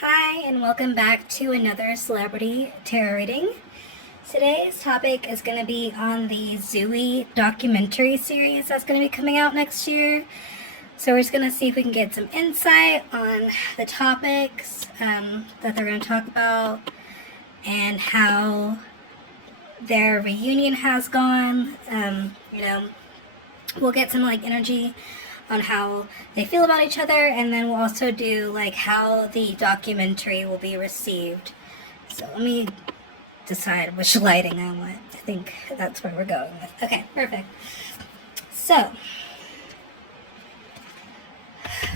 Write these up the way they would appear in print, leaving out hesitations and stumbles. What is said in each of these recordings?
Hi, and welcome back to another celebrity tarot reading. Today's topic is going to be on the Zayn documentary series that's going to be coming out next year. So we're just going to see if we can get some insight on the topics that they're going to talk about and how their reunion has gone. We'll get some energy on how they feel about each other, and then we'll also do how the documentary will be received. So let me decide which lighting I want. I think that's where we're going with. Okay, perfect. So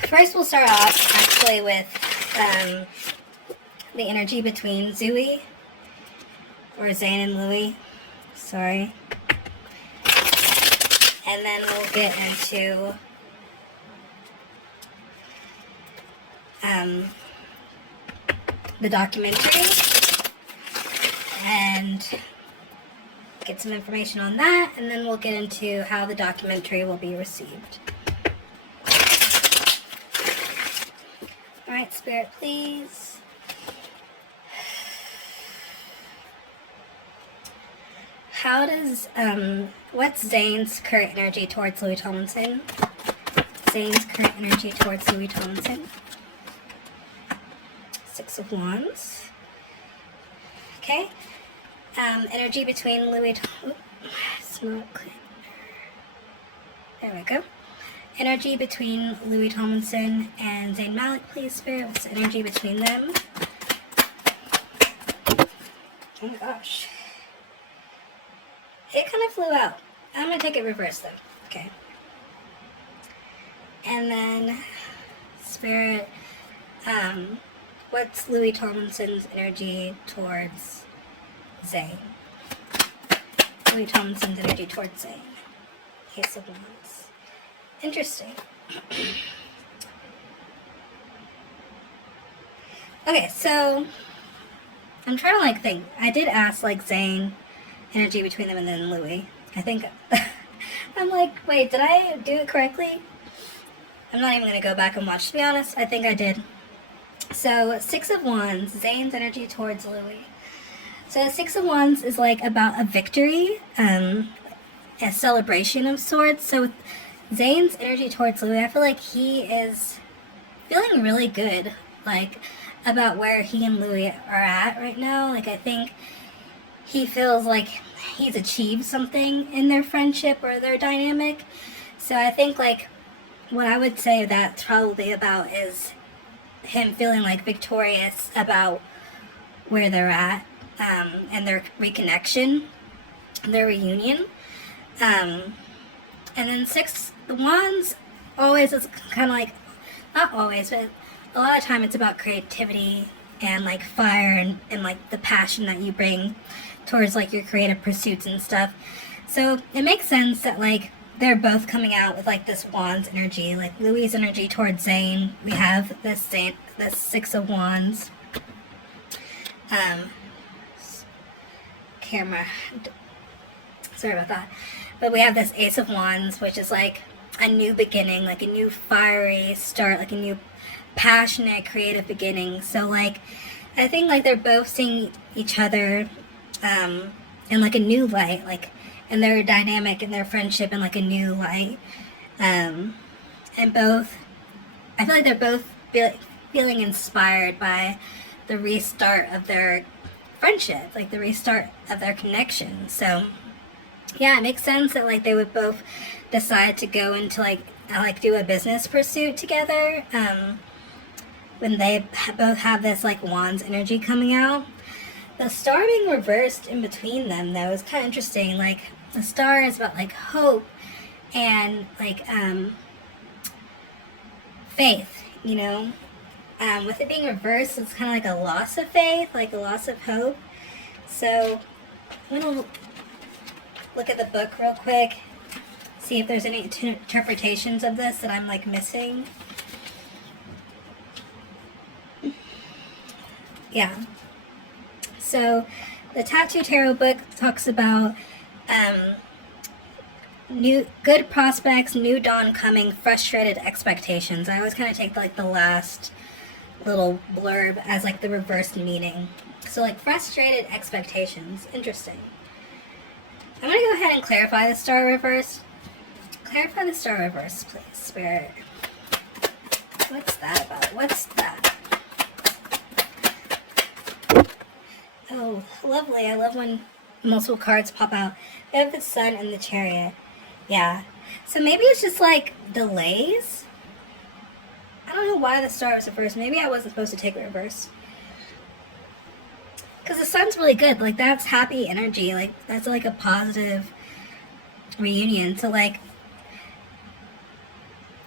first we'll start off actually with the energy between Zayn and Louis. Sorry. And then we'll get into the documentary and get some information on that, and then we'll get into how the documentary will be received. Alright, Spirit, please. How does, what's Zayn's current energy towards Louis Tomlinson? Zayn's current energy towards Louis Tomlinson. Six of Wands. Okay. Energy between Louis... Smoke. There we go. Energy between Louis Tomlinson and Zayn Malik, please, Spirit. What's the energy between them? Oh my gosh. It kind of flew out. I'm going to take it reverse, though. Okay. And then, Spirit, what's Louis Tomlinson's energy towards Zayn? Louis Tomlinson's energy towards Zayn. Ace of Wands. Interesting. Okay, so I'm trying to think. I did ask Zayn energy between them and then Louis. I think I'm wait, did I do it correctly? I'm not even going to go back and watch, to be honest. I think I did. So, Six of Wands, Zayn's energy towards Louis. So, Six of Wands is about a victory, a celebration of sorts. So, with Zayn's energy towards Louis, I feel like he is feeling really good, about where he and Louis are at right now. I think he feels like he's achieved something in their friendship or their dynamic. So, I think, what I would say that's probably about is him feeling victorious about where they're at, and their reconnection, their reunion. And then the Wands always is kind of not always, but a lot of time it's about creativity and fire and the passion that you bring towards your creative pursuits and stuff. So it makes sense that they're both coming out with this Wands energy, Louis' energy towards Zayn. We have this Six of Wands. Camera. Sorry about that. But we have this Ace of Wands, which is a new beginning, a new fiery start, a new passionate, creative beginning. So I think they're both seeing each other in a new light, and their dynamic and their friendship in a new light. And both, I feel they're both feeling inspired by the restart of their friendship, the restart of their connection. So yeah, it makes sense that they would both decide to go into do a business pursuit together, when they both have this Wands energy coming out. The star being reversed in between them, though, is kind of interesting. The star is about hope and faith, with it being reversed, it's kind of a loss of faith, a loss of hope. So I'm gonna look at the book real quick, see if there's any interpretations of this that I'm missing. Yeah. So the Tattoo Tarot book talks about new good prospects, new dawn coming, frustrated expectations. I always kind of take the last little blurb as like the reversed meaning. So like frustrated expectations. Interesting. I'm gonna go ahead and clarify the star reverse. Clarify the star reverse, please, Spirit. What's that about? What's that? Oh, lovely. I love when multiple cards pop out. We have the Sun and the Chariot. Yeah. So maybe it's just like delays? I don't know why the star was reversed. Maybe I wasn't supposed to take it reverse. Because the Sun's really good. Like, that's happy energy. Like, that's like a positive reunion. So, like,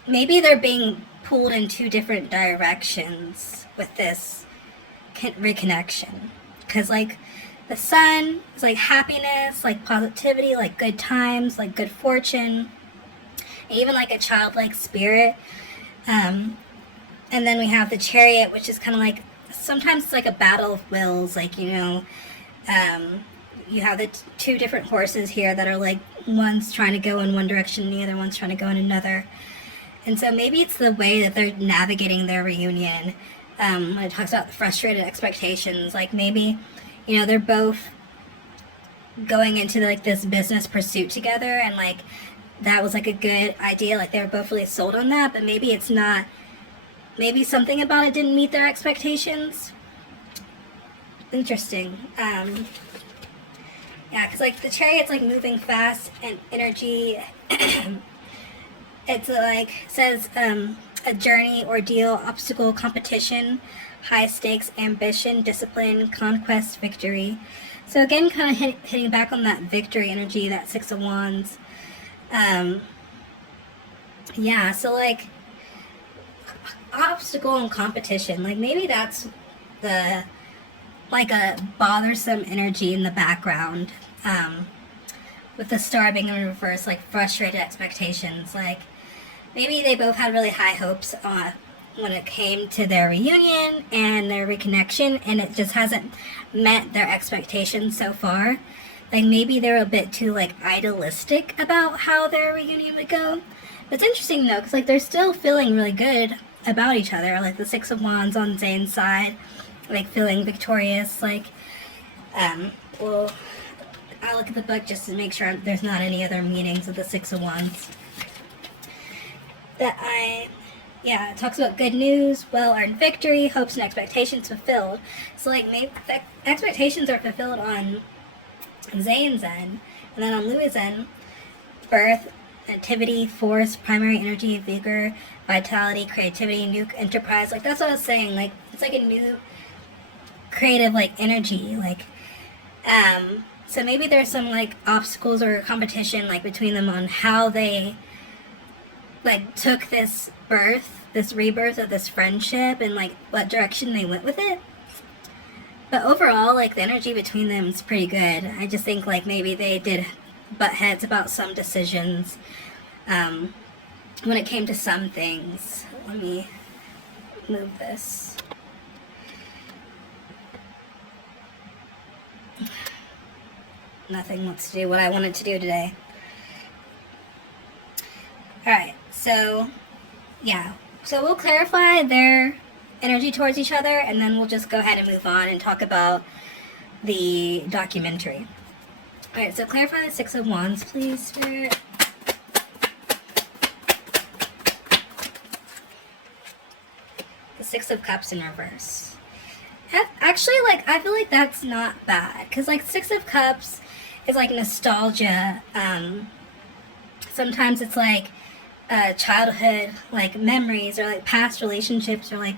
maybe they're being pulled in two different directions with this reconnection. Because, like, the Sun is like happiness, like positivity, like good times, like good fortune, even like a childlike spirit. And then we have the Chariot, which is kind of like, sometimes it's like a battle of wills. Like, you know, you have the two different horses here that are like, one's trying to go in one direction and the other one's trying to go in another. And so maybe it's the way that they're navigating their reunion. When it talks about the frustrated expectations, like maybe, you know, they're both going into like this business pursuit together, and like that was like a good idea. Like they were both really sold on that, but maybe it's not. Maybe something about it didn't meet their expectations. Interesting. Yeah, because like the Chariot's like moving fast and energy. It's like, says a journey, ordeal, obstacle, competition, high stakes, ambition, discipline, conquest, victory. So again, kind of hitting back on that victory energy, that Six of Wands. Yeah, so like obstacle and competition, like maybe that's the, like a bothersome energy in the background, with the star being in reverse, like frustrated expectations. Like maybe they both had really high hopes when it came to their reunion and their reconnection, and it just hasn't met their expectations so far. Like maybe they're a bit too like idealistic about how their reunion would go. But it's interesting though, because like they're still feeling really good about each other. Like the Six of Wands on Zayn's side, like feeling victorious. Like, well, I'll look at the book just to make sure there's not any other meanings of the Six of Wands. Yeah, it talks about good news, well-earned victory, hopes and expectations fulfilled. So like maybe the expectations are fulfilled on Zayn's end, and then on Louis' end, birth, activity, force, primary energy, vigor, vitality, creativity, new enterprise. Like that's what I was saying. Like it's like a new creative like energy. Like so maybe there's some like obstacles or competition like between them on how they like took this rebirth of this friendship, and like what direction they went with it. But overall, like the energy between them is pretty good. I just think like maybe they did butt heads about some decisions when it came to some things. Let me move this. Nothing wants to do what I wanted to do today. Alright, so yeah. So we'll clarify their energy towards each other, and then we'll just go ahead and move on and talk about the documentary. Alright, so clarify the Six of Wands, please, Spirit. The Six of Cups in reverse. Actually, like, I feel like that's not bad, because, like, Six of Cups is, like, nostalgia. Sometimes it's, like, childhood, like, memories, or, like, past relationships, or, like,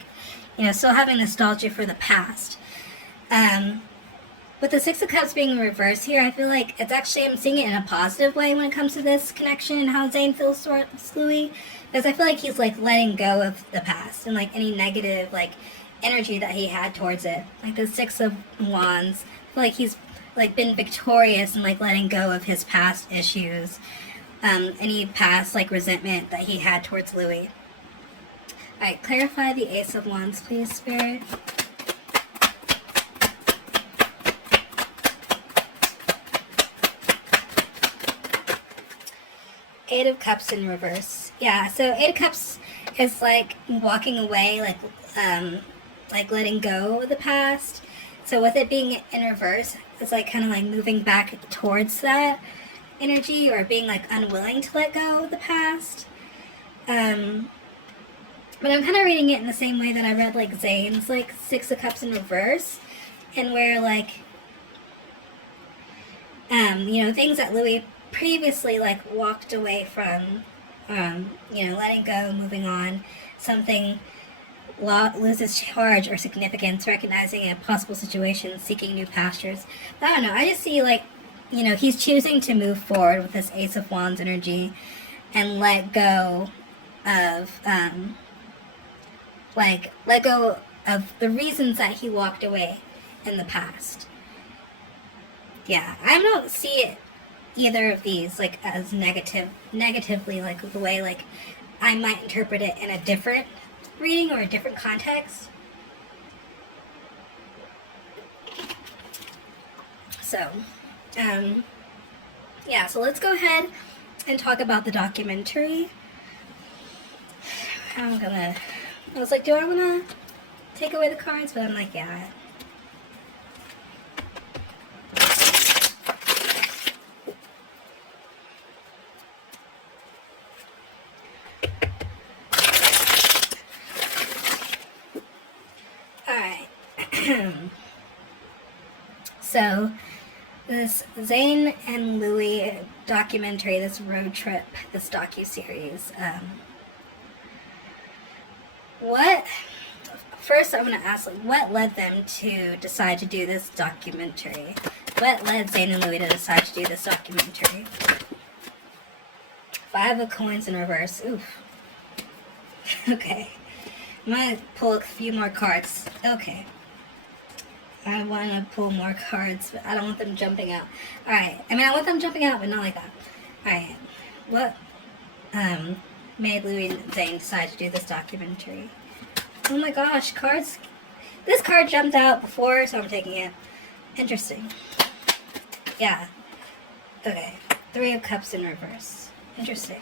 you know, still having nostalgia for the past. With the Six of Cups being in reverse here, I feel like it's actually, I'm seeing it in a positive way when it comes to this connection and how Zayn feels towards Louis. Because I feel like he's, like, letting go of the past and, like, any negative, like, energy that he had towards it. Like, the Six of Wands, I feel like he's, like, been victorious and, like, letting go of his past issues. Any past, like, resentment that he had towards Louis. Alright, clarify the Ace of Wands, please, Spirit. Eight of Cups in reverse. Yeah, so Eight of Cups is like walking away, like like letting go of the past. So with it being in reverse, it's like kind of like moving back towards that energy, or being like unwilling to let go of the past. But I'm kind of reading it in the same way that I read like Zayn's like Six of Cups in reverse, and where like things that Louis previously like walked away from, letting go, moving on, something loses charge or significance, recognizing a possible situation, seeking new pastures. But I don't know, I just see like, he's choosing to move forward with this Ace of Wands energy and let go of, let go of the reasons that he walked away in the past. Yeah, I don't see it, either of these like as negatively, like the way like I might interpret it in a different reading or a different context. So, so let's go ahead and talk about the documentary. I was like, do I want to take away the cards? But I'm like, yeah. Alright. So, this Zayn and Louis documentary, this road trip, this docu-series, first I'm going to ask, like, what led them to decide to do this documentary? What led Zayn and Louis to decide to do this documentary? Five of Coins in reverse. Oof. Okay. I'm going to pull a few more cards. Okay. I want to pull more cards, but I don't want them jumping out. Alright. I mean, I want them jumping out, but not like that. Alright. What made Louis and Zayn decide to do this documentary? Oh my gosh, cards. This card jumped out before, so I'm taking it. Interesting. Yeah. Okay. Three of Cups in reverse. Interesting.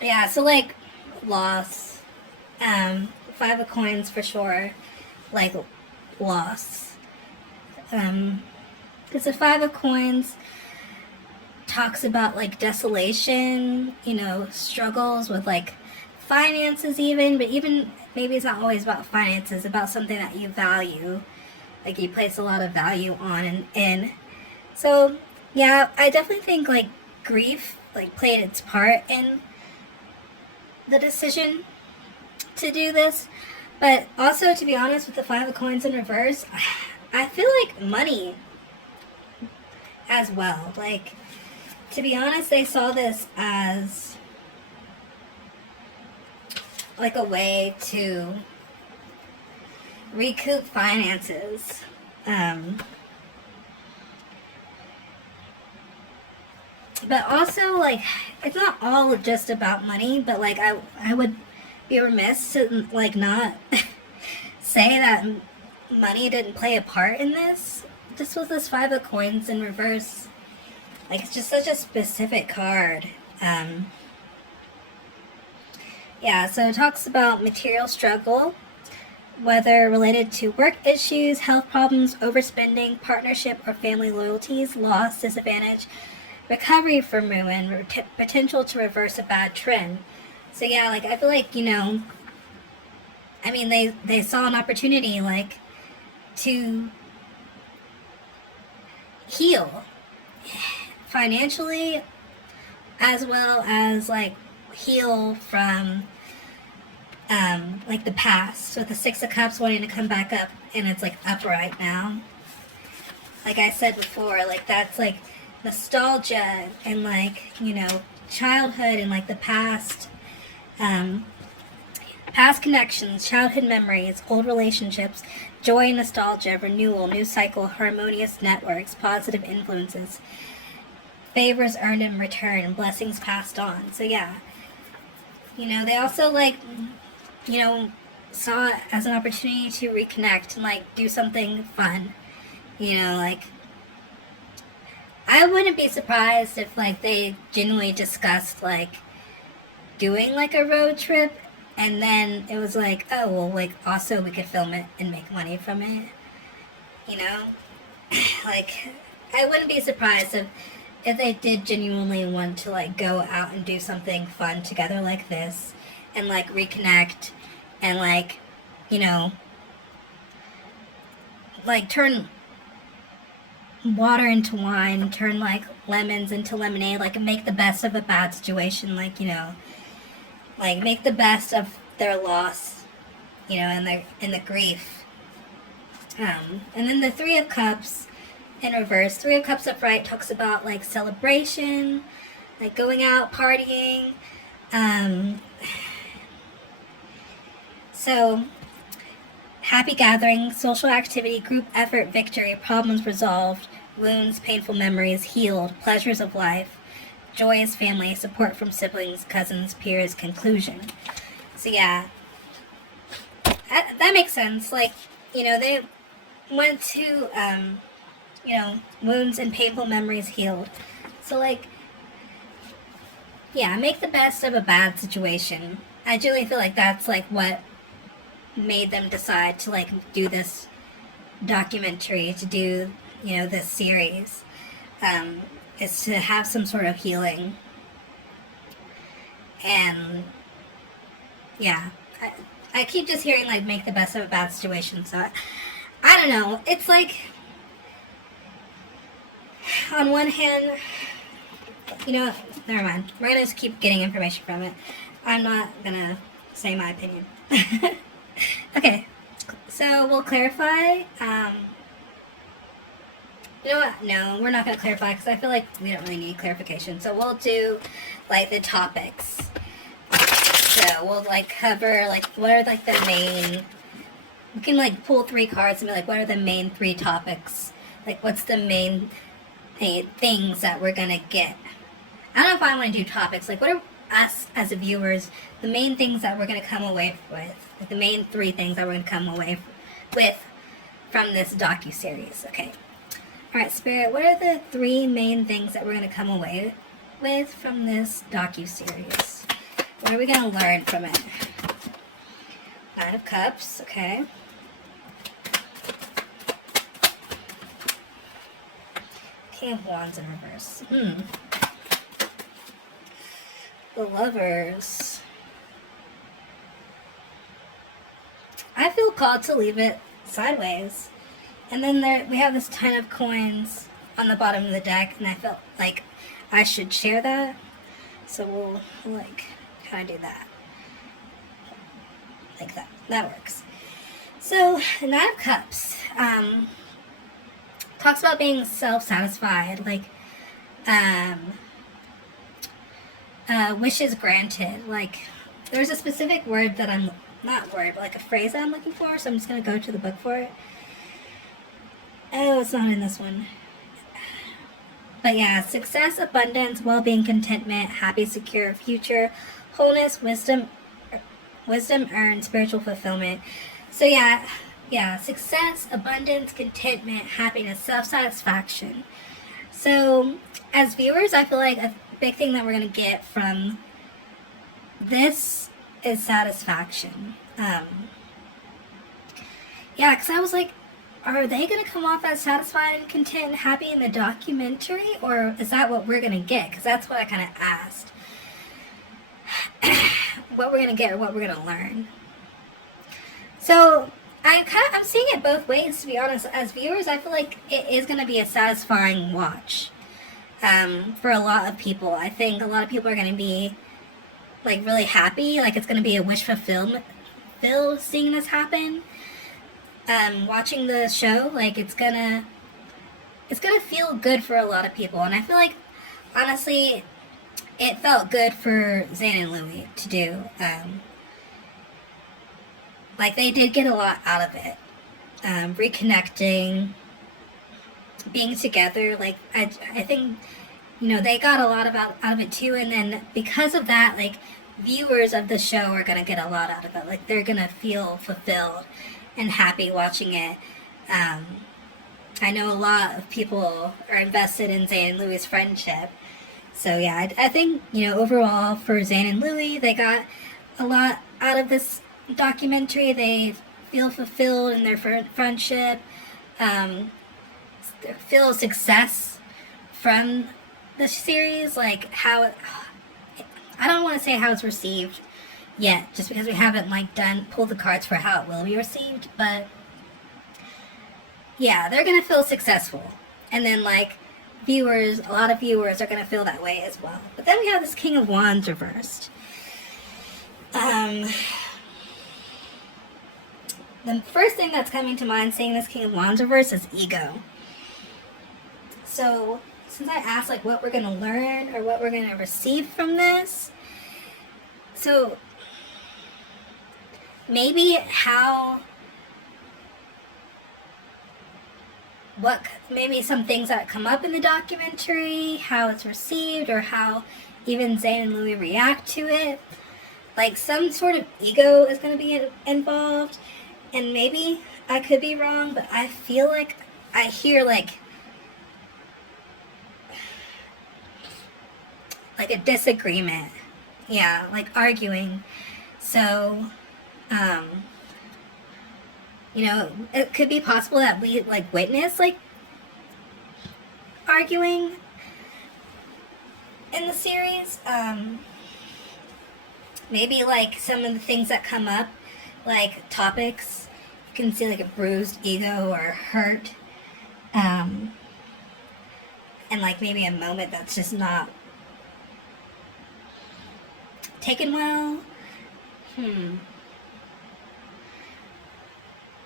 Yeah, so like loss. Five of Coins for sure. Like loss. Because the Five of Coins talks about like desolation, struggles with like finances even, but even maybe it's not always about finances, about something that you value, like you place a lot of value on and in. So yeah, I definitely think like grief like played its part in the decision to do this. But also, to be honest, with the Five of Coins in reverse, I feel like money as well. Like, to be honest, they saw this as like a way to recoup finances. But also, like, it's not all just about money, but like I would be remiss to like not say that money didn't play a part in this. Just with this Five of Coins in reverse, like it's just such a specific card. So it talks about material struggle, whether related to work issues, health problems, overspending, partnership or family loyalties, loss, disadvantage, recovery from ruin, potential to reverse a bad trend. So yeah, like I feel like, I mean, they saw an opportunity like to heal financially, as well as like heal from like the past. With the Six of Cups wanting to come back up, and it's like upright now. Like I said before, like that's like nostalgia and like childhood and like the past, past connections, childhood memories, old relationships, joy, nostalgia, renewal, new cycle, harmonious networks, positive influences, favors earned in return, blessings passed on. So yeah, they also like saw it as an opportunity to reconnect and like do something fun. Like I wouldn't be surprised if like they genuinely discussed like doing like a road trip And then it was like, oh, well, like, also we could film it and make money from it, you know? Like, I wouldn't be surprised if they did genuinely want to, like, go out and do something fun together like this and, like, reconnect and, like, you know, like, turn water into wine, turn, like, lemons into lemonade, like, make the best of a bad situation, like, you know, like, make the best of their loss, you know, and the grief. And then the Three of Cups in reverse. Three of Cups upright talks about, like, celebration, like, going out, partying. So, happy gathering, social activity, group effort, victory, problems resolved, wounds, painful memories healed, pleasures of life, joyous family, support from siblings, cousins, peers, conclusion. So yeah, that makes sense. Like, you know, they went to, you know, wounds and painful memories healed. So, like, yeah, make the best of a bad situation. I really feel like that's, like, what made them decide to, like, do this documentary, to do, you know, this series, is to have some sort of healing. And yeah, I keep just hearing, like, make the best of a bad situation, so I don't know. It's like, on one hand, you know, never mind. We're gonna just keep getting information from it. I'm not gonna say my opinion. Okay, so we'll clarify. You know what? No, we're not gonna clarify because I feel like we don't really need clarification. So we'll do, like, the topics. So we'll, like, cover, like, what are, like, the main. We can, like, pull 3 cards and be like, what are the main 3 topics? Like, what's the main things that we're gonna get? I don't know if I want to do topics. Like, what are us as the viewers, the main things that we're gonna come away with? Like, the main 3 things that we're gonna come away with from this docu-series. Okay. Alright, Spirit, what are the 3 main things that we're gonna come away with from this docu-series? What are we gonna learn from it? 9 of Cups, okay. King of Wands in reverse. The Lovers. I feel called to leave it sideways. And then we have this 10 of Coins on the bottom of the deck, and I felt like I should share that. So we'll, like, kind of do that. Like that. That works. So, 9 of Cups. Talks about being self-satisfied. Like, wishes granted. Like, there's a specific word that I'm, not word, but like a phrase that I'm looking for, so I'm just going to go to the book for it. Oh, it's not in this one. But yeah, success, abundance, well-being, contentment, happy, secure future, wholeness, wisdom earned, spiritual fulfillment. So yeah, success, abundance, contentment, happiness, self-satisfaction. So as viewers, I feel like a big thing that we're going to get from this is satisfaction. Yeah, because I was like, are they going to come off as satisfied and content and happy in the documentary? Or is that what we're going to get? Because that's what I kind of asked. What we're going to get or what we're going to learn. So I'm seeing it both ways, to be honest. As viewers, I feel like it is going to be a satisfying watch. For a lot of people. I think a lot of people are going to be, like, really happy. Like, it's going to be a wish fulfillment seeing this happen. Watching the show, like, it's gonna feel good for a lot of people, and I feel like, honestly, it felt good for Zayn and Louis to do. Like, they did get a lot out of it. Reconnecting, being together, like, I think, you know, they got a lot out of it too, and then because of that, like, viewers of the show are gonna get a lot out of it. Like, they're gonna feel fulfilled and happy watching it. I know a lot of people are invested in Zayn and Louis' friendship. So yeah, I think, you know, overall for Zayn and Louis, they got a lot out of this documentary. They feel fulfilled in their friendship, feel success from the series, like how I don't want to say how it's received yet, just because we haven't like pulled the cards for how it will be received, but yeah, they're gonna feel successful, and then like viewers, a lot of viewers are gonna feel that way as well. But then we have this King of Wands reversed. The first thing that's coming to mind saying this King of Wands reverse is ego. So since I asked like what we're going to learn or what we're going to receive from this, so maybe maybe some things that come up in the documentary, how it's received, or how even Zayn and Louis react to it. Like some sort of ego is going to be involved. And maybe I could be wrong, but I feel like I hear like a disagreement. Yeah, like arguing. So, it could be possible that we like witness like arguing in the series. Maybe like some of the things that come up, like topics, you can see like a bruised ego or hurt, and like maybe a moment that's just not taken well.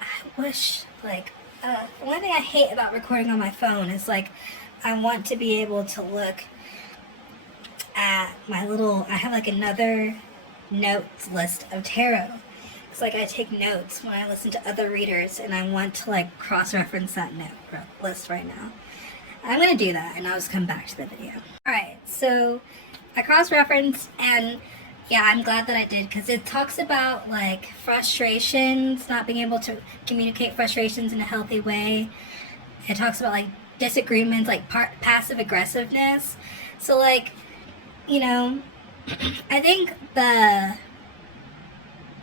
I wish like one thing I hate about recording on my phone is like I want to be able to look at I have like another notes list of tarot. It's like I take notes when I listen to other readers, and I want to like cross-reference that note list right now. I'm going to do that, and I'll just come back to the video. Alright, so I cross-referenced, and yeah, I'm glad that I did, because it talks about like frustrations, not being able to communicate frustrations in a healthy way. It talks about like disagreements, like passive aggressiveness. So like, I think the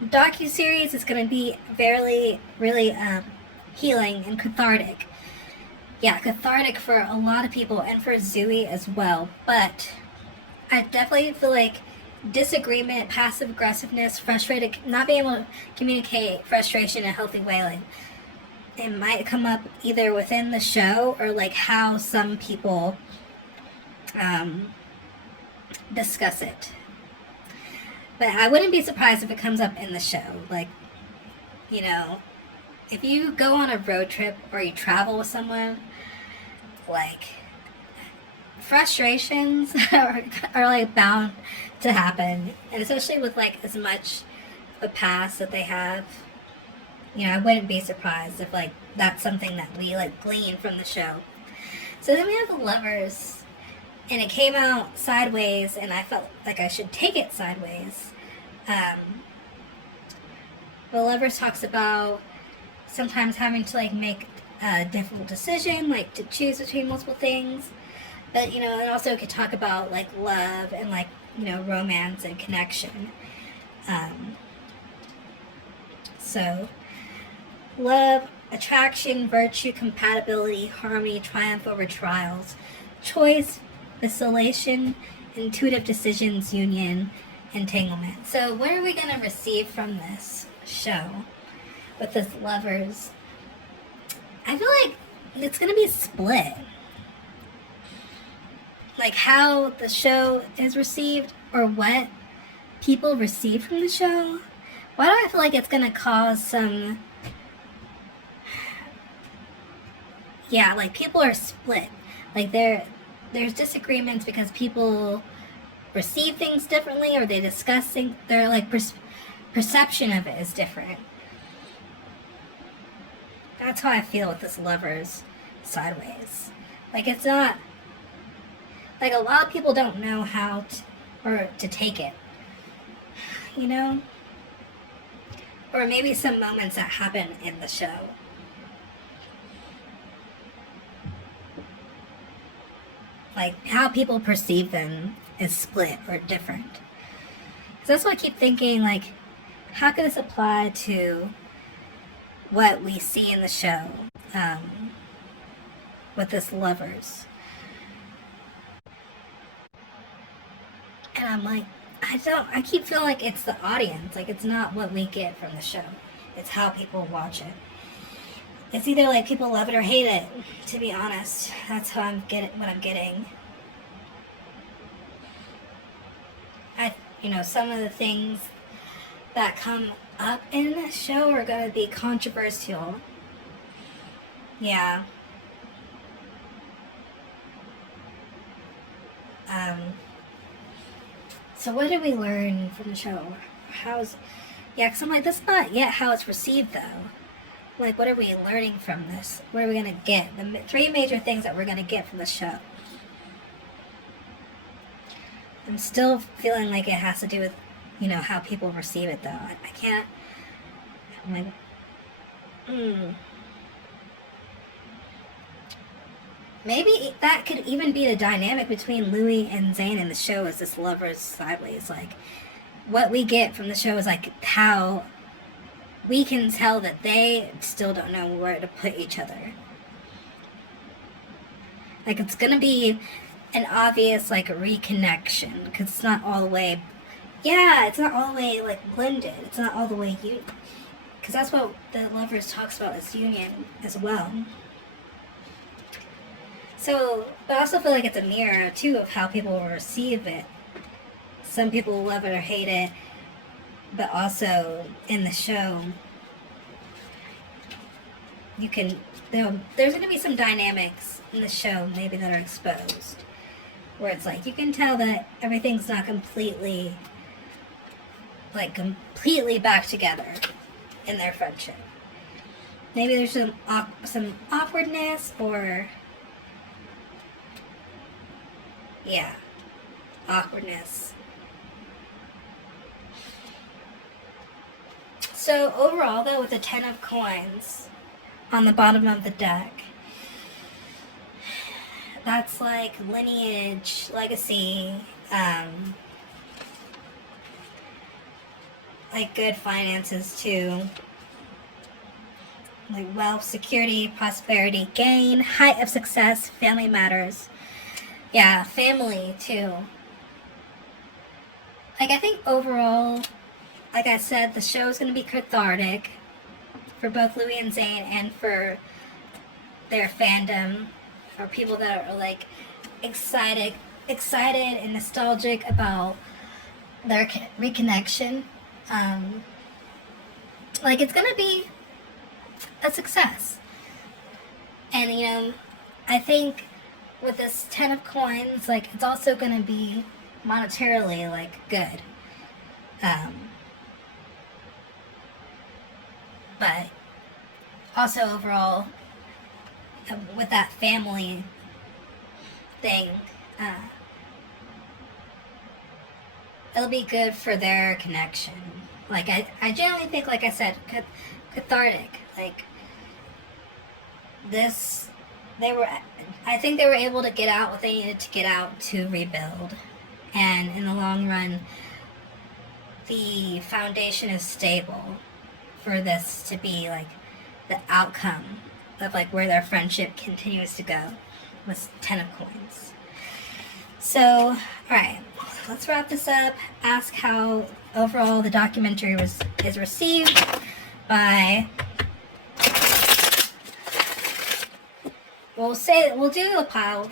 docu-series is going to be really healing and cathartic. Yeah, cathartic for a lot of people and for Zooey as well. But I definitely feel like disagreement, passive aggressiveness, frustrated, not being able to communicate frustration in a healthy way, like it might come up either within the show or like how some people discuss it. But I wouldn't be surprised if it comes up in the show. Like, if you go on a road trip or you travel with someone, like, frustrations are like bound to happen. And especially with like as much of a past that they have, I wouldn't be surprised if like that's something that we like glean from the show. So then we have the Lovers. And it came out sideways, and I felt like I should take it sideways. The Lovers talks about sometimes having to like make a difficult decision, like to choose between multiple things. But it also could talk about like love and like romance and connection. So love, attraction, virtue, compatibility, harmony, triumph over trials, choice, isolation, intuitive decisions, union, entanglement. So what are we going to receive from this show with this Lovers? I feel like it's going to be split. Like how the show is received or what people receive from the show. Why do I feel like it's going to cause some... Yeah, like people are split. Like there's disagreements because people receive things differently, or they discuss things. Their like perception of it is different. That's how I feel with this Lovers sideways. Like it's not like a lot of people don't know how to take it. Or maybe some moments that happen in the show. Like how people perceive them is split or different. So that's why I keep thinking, like, how can this apply to what we see in the show with this lovers? And I'm like, I keep feeling like it's the audience. Like, it's not what we get from the show. It's how people watch it. It's either like people love it or hate it, to be honest. That's how what I'm getting. Some of the things that come up in the show are going to be controversial. Yeah. So what did we learn from the show? Because I'm like, that's not yet how it's received, though. Like, what are we learning from this? What are we going to get? The three major things that we're going to get from the show. I'm still feeling like it has to do with, how people receive it, though. I can't. I'm like, Maybe that could even be the dynamic between Louis and Zayn in the show as this lovers sideways. Like, what we get from the show is like how we can tell that they still don't know where to put each other. Like, it's gonna be an obvious like reconnection because it's not all the way. Yeah, it's not all the way like blended. It's not all the way union. Because that's what the lovers talks about as union as well. So, but I also feel like it's a mirror, too, of how people will receive it. Some people love it or hate it, but also in the show, there's going to be some dynamics in the show maybe that are exposed, where it's like, you can tell that everything's not completely back together in their friendship. Maybe there's some awkwardness or... Yeah, awkwardness. So overall, though, with the 10 of coins on the bottom of the deck, that's like lineage, legacy, like good finances too, like wealth, security, prosperity, gain, height of success, family matters. Yeah, family, too. Like, I think overall, like I said, the show is going to be cathartic for both Louis and Zayn and for their fandom, for people that are, like, excited and nostalgic about their reconnection. Like, it's going to be a success. And, I think... with this 10 of coins, like, it's also going to be monetarily, like, good. But also overall, with that family thing, it'll be good for their connection. Like, I generally think, like I said, cathartic. Like, I think they were able to get out what they needed to get out to rebuild. And in the long run, the foundation is stable for this to be like the outcome of like where their friendship continues to go with 10 of coins. So, alright, let's wrap this up. Ask how overall the documentary is received by... We'll do a pile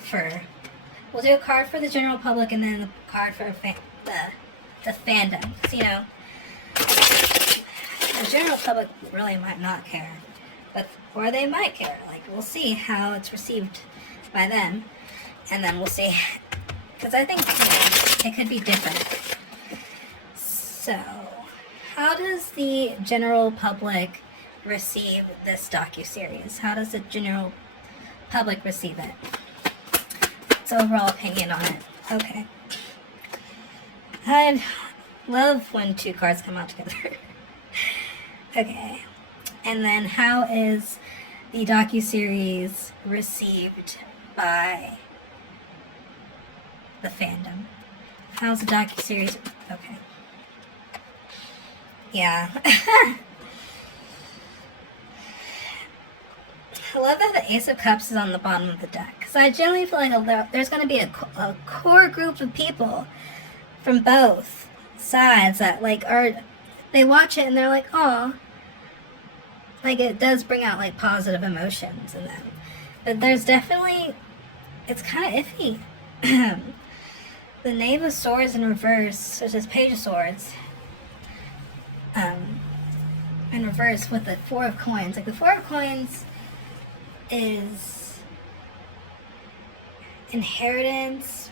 we'll do a card for the general public and then a card for the fandom. So, the general public really might not care, or they might care. Like, we'll see how it's received by them, and then we'll see, because I think it could be different. So, how does the general public receive this docu-series? How does the general public receive it? It's overall opinion on it. Okay. I love when two cards come out together. Okay. And then how is the docu-series received by the fandom? How's the docu-series? Okay. Yeah. I love that the Ace of Cups is on the bottom of the deck. Because I generally feel like there's going to be a core group of people from both sides that, like, they watch it and they're like, oh, like, it does bring out, like, positive emotions in them. But there's definitely, it's kind of iffy. The Knave of Swords in reverse, which is Page of Swords, in reverse with the Four of Coins. Like, the Four of Coins is inheritance,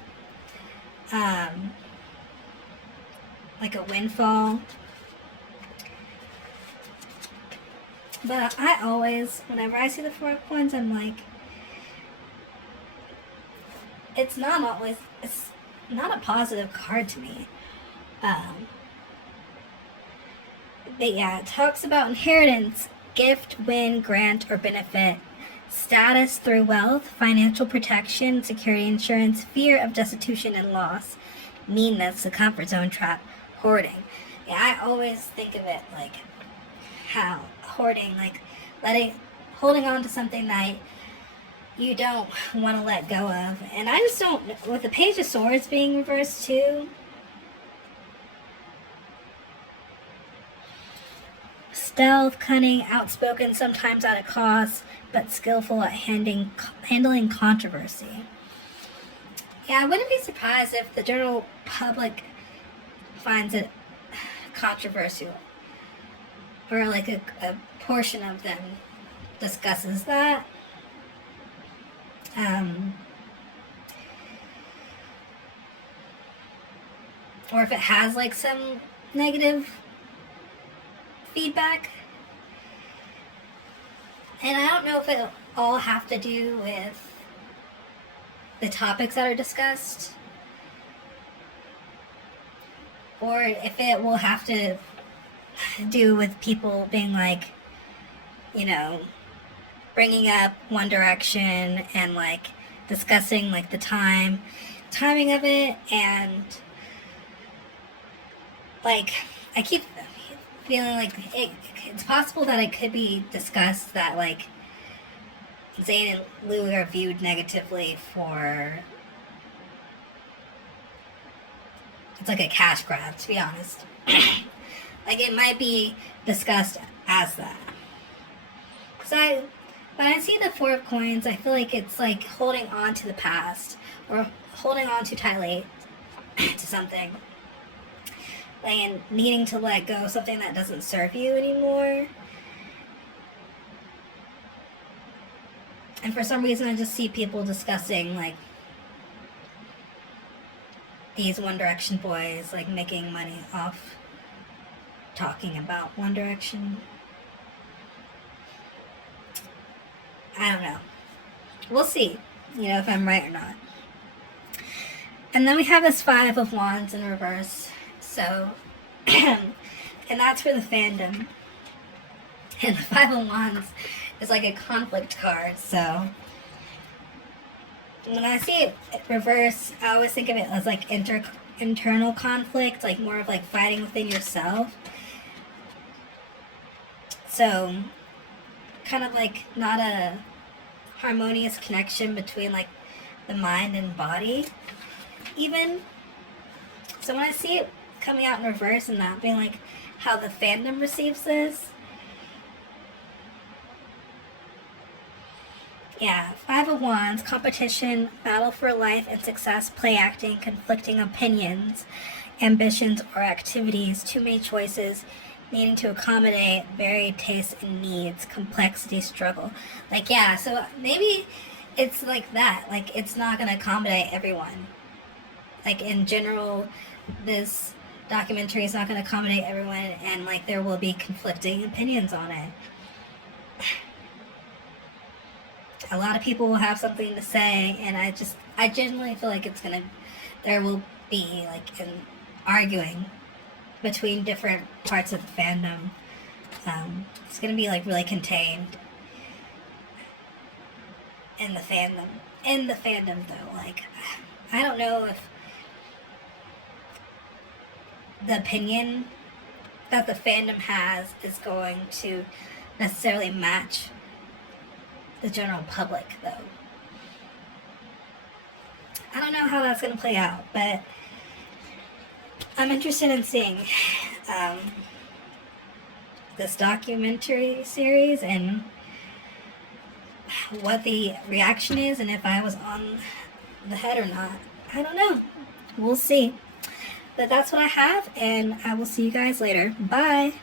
like a windfall. But I always, whenever I see the Four of Coins, I'm like, it's not a positive card to me. But yeah, it talks about inheritance, gift, win, grant, or benefit, status through wealth, financial protection, security insurance, fear of destitution and loss, meanness, the comfort zone trap, hoarding. Yeah, I always think of it like how hoarding, like holding on to something that you don't want to let go of. And I just don't, with the Page of Swords being reversed too, stealth, cunning, outspoken, sometimes at a cost, but skillful at handling controversy. Yeah, I wouldn't be surprised if the general public finds it controversial, or like a portion of them discusses that. Or if it has like some negative feedback. And I don't know if it'll all have to do with the topics that are discussed, or if it will have to do with people being like, you know, bringing up One Direction and like discussing like the timing of it, and like I keep feeling like it's possible that it could be discussed that like Zayn and Louis are viewed negatively for, it's like a cash grab, to be honest. Like it might be discussed as that. So when I see the Four of Coins, I feel like it's like holding on to the past, or holding on too tightly to something, and needing to let go of something that doesn't serve you anymore. And for some reason, I just see people discussing like these One Direction boys like making money off talking about One Direction. I don't know. We'll see, if I'm right or not. And then we have this Five of Wands in reverse. So, and that's for the fandom. And the Five of Wands is like a conflict card. So, when I see it reverse, I always think of it as like internal conflict, like more of like fighting within yourself. So, kind of like not a harmonious connection between like the mind and body, even. So when I see it coming out in reverse and that being like how the fandom receives this, yeah, Five of Wands, competition, battle for life and success, play acting, conflicting opinions, ambitions or activities, too many choices, needing to accommodate varied tastes and needs, complexity, struggle. Like, yeah, so maybe it's like that. Like, it's not going to accommodate everyone. Like, in general, this documentary is not going to accommodate everyone, and, like, there will be conflicting opinions on it. A lot of people will have something to say, and I genuinely feel like there will be, like, an arguing between different parts of the fandom. It's gonna be like really contained in the fandom. In the fandom, though, like I don't know if the opinion that the fandom has is going to necessarily match the general public, though. I don't know how that's going to play out, but I'm interested in seeing um, this documentary series and what the reaction is, and if I was on the head or not. I don't know. We'll see. But that's what I have, and I will see you guys later. Bye.